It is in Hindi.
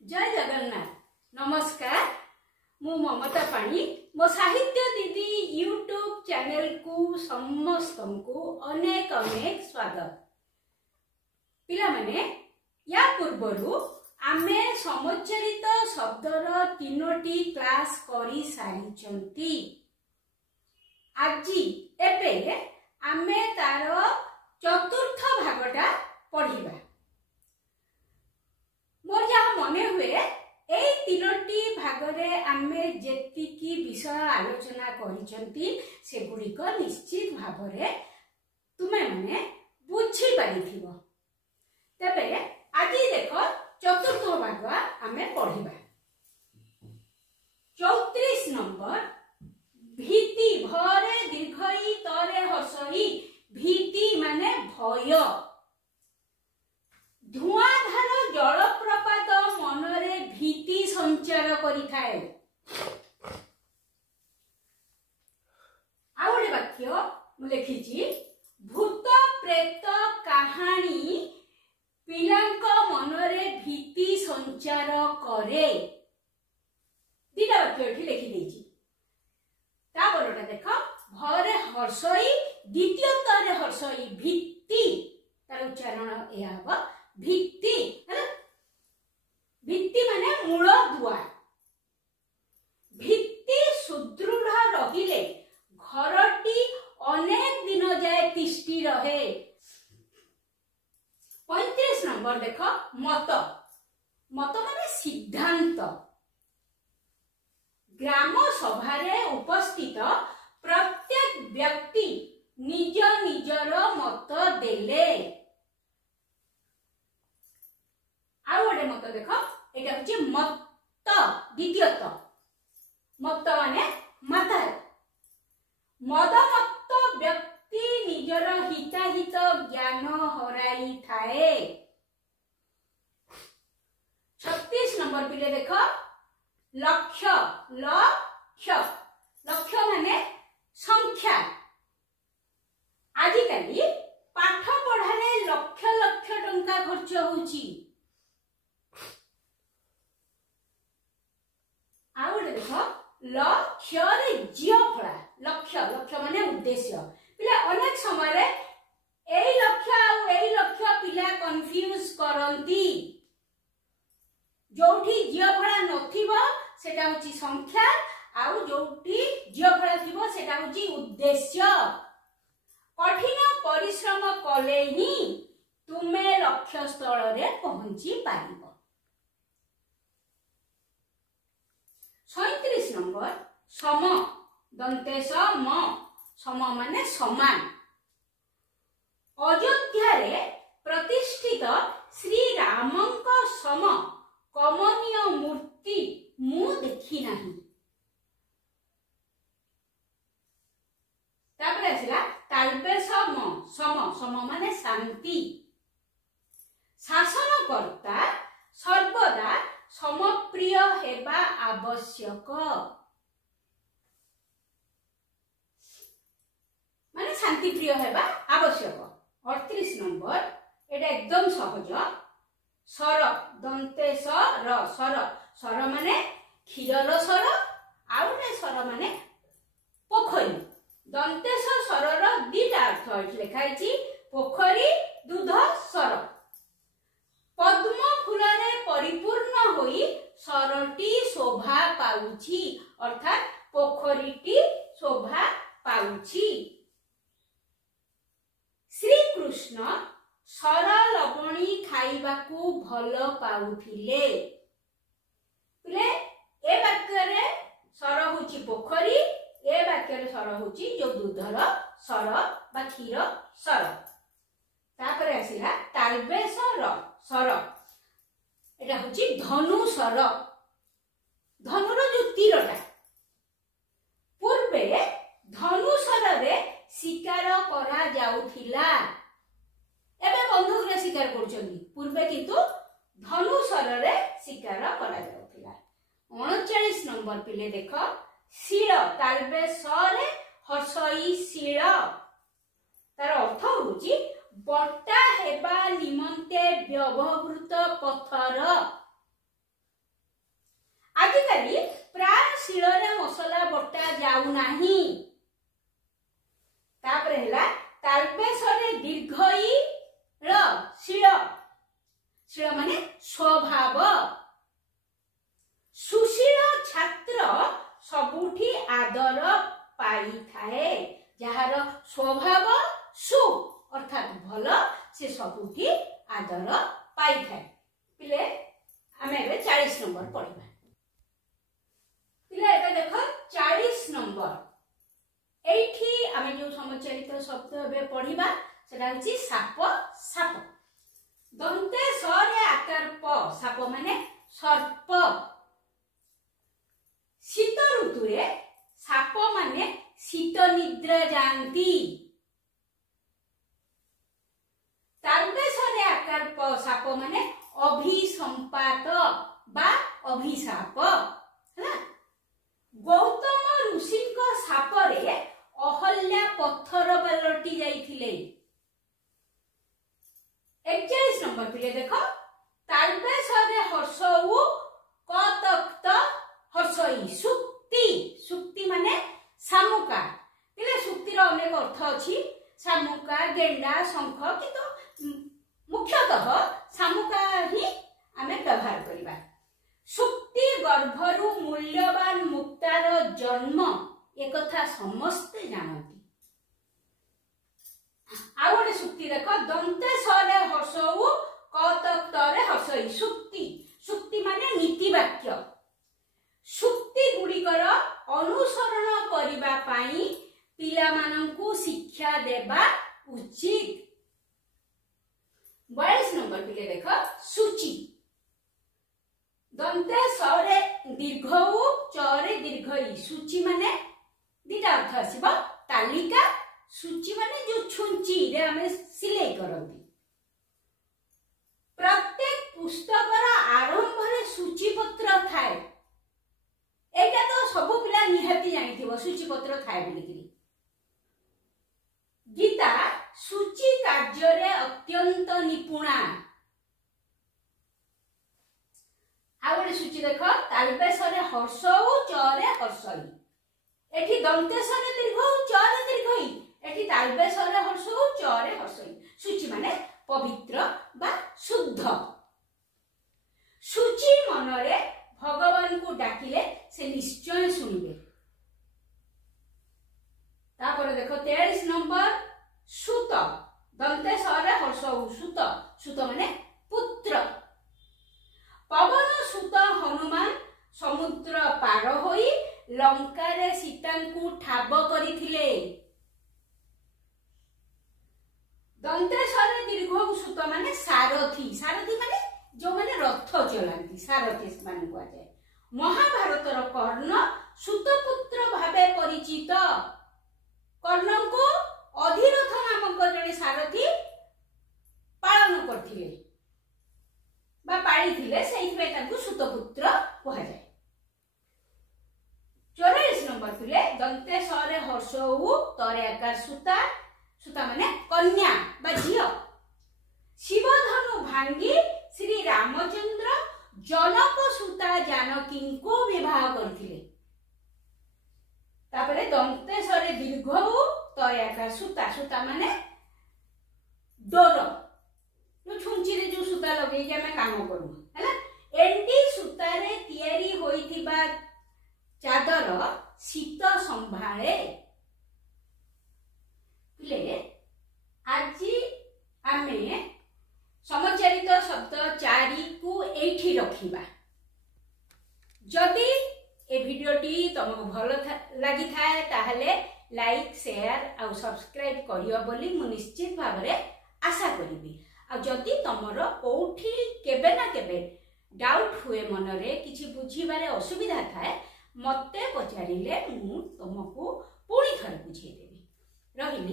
जय जगन्नाथ। नमस्कार, मु ममता पाणी मो साहित्य दीदी यूट्यूब चैनल को समस्त को अनेक अनेक स्वागत। पिला माने या पूर्वरु आमे समोच्चारित शब्दर 3टी क्लास करी सारिचंती। आजी एबे आमे तार चतुर्थ भागटा पढ़िबा। मोर जहाँ मने हुए एई 3टी भागरे आमे जेतिकी विषय आलोचना करिचंती सेगुड़िक निश्चित भावरे तुमे माने बुझी पारिथिबो। तबे आज देख चतुर्थ भाग आमे पढ़िबा। 34 नंबर भीति भरे दीर्घई तरे हसई। भीति माने भय। धुआधार जलप्रपात मनरे भीति संचार करिथाए। आ गोटे वाक्य मु लिखिछि भूत प्रेत कहानी पिलांक मनरे भीति संचार करे। दीटा वाक्य एठी लिखि देछि। ता बरोटा देख भरे हर्षई द्वितीय तरे हर्षई भीति तार उच्चारण एया हबा भित्ति। भित्ति माने मूल दुआर। भित्ति सुदृढ़ रहिले घरटी अनेक दिन जाए तिष्टि रहे। 35 नंबर देख मत। मत माने सिद्धांत। ग्राम सभारे उपस्थित प्रत्येक व्यक्ति निज निजर मत देले। आ गोटे मत देख एटा होची मत द्वितीयत। मत माने माता। मद मत व्यक्ति निजर हिताहित ज्ञान हराई थाए। 36 नंबर पिले देख लक्ष्य। लक्ष्य लक्ष्य माने संख्या। आजिकाली पाठ पढ़ारे लक्ष लक्ष टंका खर्च होची। आ गोटे देख लक्ष्य रे जियो फळा। लक्ष्य लक्ष्य माने उद्देश्य। पिला अनेक समय रे एई लक्ष्य आ एई लक्ष्य पिला कंफ्यूज करंती। जोठी जियो फळा नथिबो सेटा होची संख्या आ जोठी जियो फळा थिबो सेटा होची उद्देश्य। कठिन परिश्रम कले ही तुमे लक्ष्य स्थल रे पहुंची पारिबो। 37 नंबर सम। दंतेश म। सम माने समान। अयोध्या रे प्रतिष्ठित श्री रामंक सम कमनीय मूर्ति मु देखि नाही। तापर आसिला ताल्पेश म। सम सम माने शांति। शासनकर्ता सर्वदा समप्रिय हेबा आवश्यक। माने शांति प्रिय हेबा आवश्यक। 38 नंबर एटा एकदम सहज। सर। दंतेश र। सर। सर माने क्षीरर सर आउ ने सर माने पोखरी। दंतेश सरर दीटा अर्थ लिखाइछि पोखरी दूध सर। पद्म फूलरे परिपूर्ण होई सरटी शोभा पाउछि अर्थात पोखरीटी शोभा पाउछि। श्री कृष्ण सर लवणी खाइबाकू भल पाउथिले। ले ए वाक्य रे सर होछि पोखरी। ए वाक्य रे सर होछि जो दूधर सर बा क्षीर सर। तापर आसिला ताल्बेश र। सर एटा होची धनु सर। धनुर जो तीरटा पूर्वे धनु सर रे शिकार करा जाउथिला। एबे बंधुक रे शिकार करछन्ती। पूर्वे किंतु धनु सर रे शिकार करा जाउथिला। 39 नंबर पिले देख शील। ताल्बेश रे हर्षई शील। तार अर्थ होची बटा हेबा निमंते व्यवहृत पथर। आजिकाली प्राय शिଳରେ मसला बटा जाऊ नाही। तापर हैला तालबेसरे दीर्घ ई र शिळ, शिळ माने स्वभाव। सुशील छात्र सबुठी आदर पाई थाए, जहार स्वभाव सु अर्थात भल से सबुठी आदर पाई थाए। पिले आमे एबे 40 नंबर पढिबा। पिले एबे देखो 40 नंबर एठी आमे जो समचरित शब्द एबे पढिबा सेटा होची साप। साप दंते सरे आकार प, साप माने सर्प। शीत ऋतुरे साप माने शीत निद्रा जानती। तालबेसरे आकार प, साप माने अभिसंपात बा अभिशाप है। गौतम ऋषिक सापरे अहल्या पत्थर पलटि जाइथिले। 41 नंबर पिले देखो तालबेसरे हर्षउ कतक्त हर्षई सुक्ति। सुक्ति माने सामुका। पिले सुक्तिर अनेक अर्थ अछि, सामुका गेंडा शंख, किंतु मुख्यतः सामुका ही आमे व्यवहार करिबा। सुक्ति गर्भरु मूल्यवान मुक्तार जन्म एकथा समस्ते जानती। आ गोटे सुक्ति देखो दंते सरे हर्षउ कतक्तरे हर्षई सुक्ति। सुक्ति माने नीति वाक्य। सुक्ति गुड़िकर अनुसरण करिबा पाई पिला मानंकु शिक्षा देबा उचित। 42 नंबर पिले देखो सूची। दंते सरे दीर्घउ चरे दीर्घई। सूची माने दिटा अर्थ आसीबो, तालिका। सूची माने जो छुंची रे हमें सिलाई करंती। प्रत्येक पुस्तकर आरंभ रे सूची पत्र थाए। एटा तो सब पिला निहाती जानिथिबो सूची पत्र थाए बोलिकरी। गीता सूची कार्य रे अत्यंत निपुणा। आ गोटे सूची देखो तालबेसरे हर्षउ चरे हर्षई। एठी दंतेसरे दीर्घउ चरे दीर्घई, एठी तालबेसरे हर्षउ चरे हर्षई। सूची माने पवित्र बा शुद्ध। सूची मनरे भगवान को डाकिले से निश्चय सुनिबे। तापर देखो 43 नंबर सुत। दंतेसरे हर्षउ सुत। सुत माने पुत्र। पवन सुत हनुमान समुद्र पार होई लंका रे सीतांकु ठाब करिथिले। दंतेसरे दीर्घ सुत माने सारथी। सारथी माने जो माने रथ चलांती, सारथी मान को जाय। महाभारतर कर्ण सुतपुत्र भावे परिचित। कर्ण को अधिरथ नामक जने सारथी पालन करथिले बा पाळिथिले, सेइथबे ताकू सुतपुत्र कहा जाय। 44 नंबर पिले दंतेसरे हर्षउ तरे आकार सुता। सुता माने कन्या बा झियो। शिवधनु भांगी श्री रामचंद्र जनक सुता जानकी को विवाह करथिले। तापरे दंतेसरे दीर्घउ तरे आकार सुता। सुता माने डोर, जो छुंची रे जो सुता लगे जे हमें काम करू हैला। एंडी सुता रे तयारी होइथिबा चादर शीत संभाळे। पिले आज आमे समचरित शब्द 4 को एठी रखिबा। जदि ए वीडियोटी तुमको भल लगी थाए ताहले लाइक शेयर और सब्सक्राइब करियो बोली मु निश्चित भाव में आशा करी। आ जदि तुमर कोठी केबे ना केबे डाउट हुए मनरे किछि बुझीबारे असुविधा थाए मते पचारिले मु तुमको पुणी थरे बुझेदेबी। रहिली।